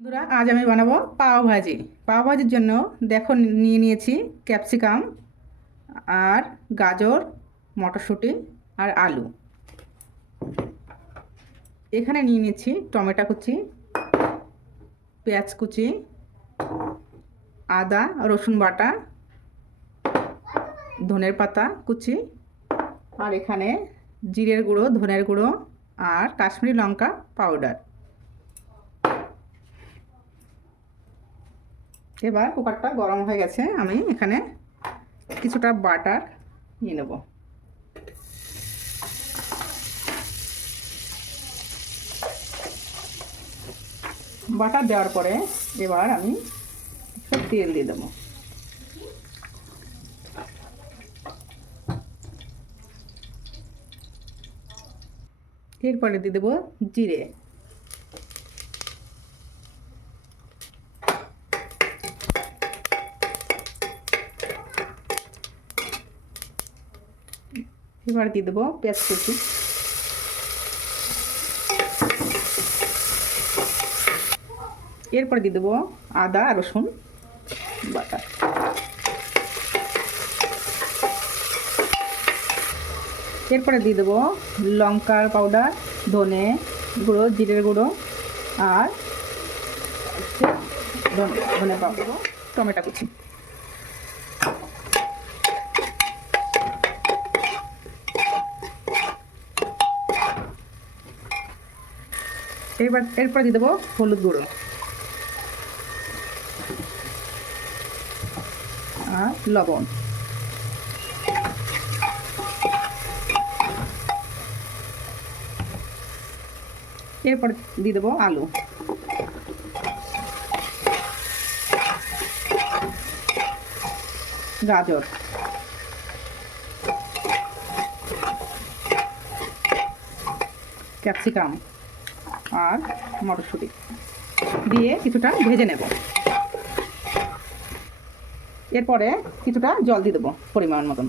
বন্ধুরা, আজ আমি বানাবো পাও ভাজি। পাও ভাজির জন্য দেখো নিয়ে নিয়েছি ক্যাপসিকাম আর গাজর, মটরশুঁটি আর আলু। এখানে নিয়ে নিয়েছি টমেটো কুচি, পেঁয়াজ কুচি, আদা রসুন বাটা, ধনের পাতা কুচি, আর এখানে জিরের গুঁড়ো, ধনের গুঁড়ো আর কাশ্মীরি লঙ্কা পাউডার। এবার কুকারটা গরম হয়ে গেছে, আমি এখানে কিছুটা বাটার নিয়ে নেব। বাটার দেওয়ার পরে এবার আমি তেল দিয়ে দেবো। এরপরে দিয়ে দেবো জিরে, এবার দিয়ে দেবো পেঁয়াজ কুচি, এরপরে দিয়ে দেবো আদা রসুন বাটা, এরপরে দিয়ে দেবো লঙ্কার পাউডার, ধনে গুঁড়ো, জিরের গুঁড়ো আর ধনে পাউডার, টমেটো কুচি। এরপর দিয়ে দেবো হলুদ গুঁড়ো আর লবণ। এরপর দিয়ে দেবো আলু, গাজর, ক্যাপসিকাম আর মটরশুঁটি দিয়ে কিছুটা ভেজে নেব। এরপরে কিছুটা জল দিয়ে দেবো পরিমাণ মতন।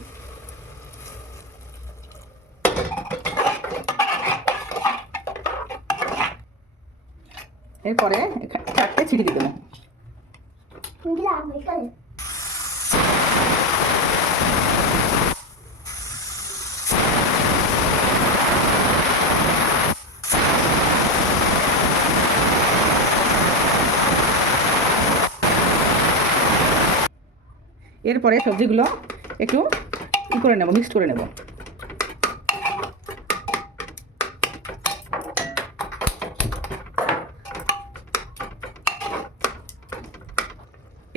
এরপরে চারটে ছিটি দিয়ে দেবো। এরপরে সবজিগুলো একটু করে নেব, মিক্সড করে নেব।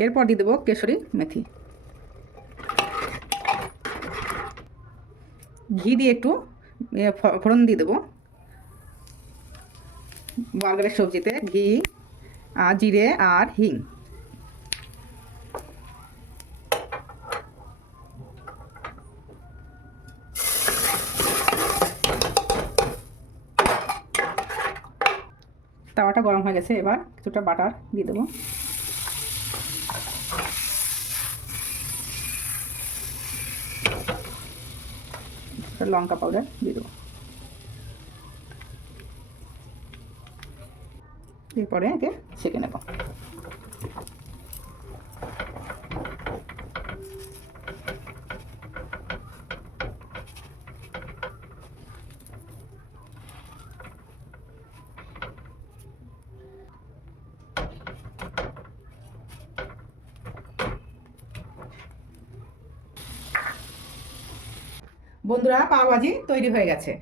এরপর দিয়ে দেবো কেশরি মেথি, ঘি দিয়ে একটু ফোড়ন দিয়ে দেবো। বার্গারের সবজিতে ঘি আর জিরে আর হিং। তাওয়াটা গরম হয়ে গেছে, এবার কিছুটা বাটার দিয়ে দেবো। লঙ্কা পাউডার দিয়ে দেবো। এরপরে একে সেঁকে নেব। বন্ধুরা, পাও ভাজি তৈরি হয়ে গেছে।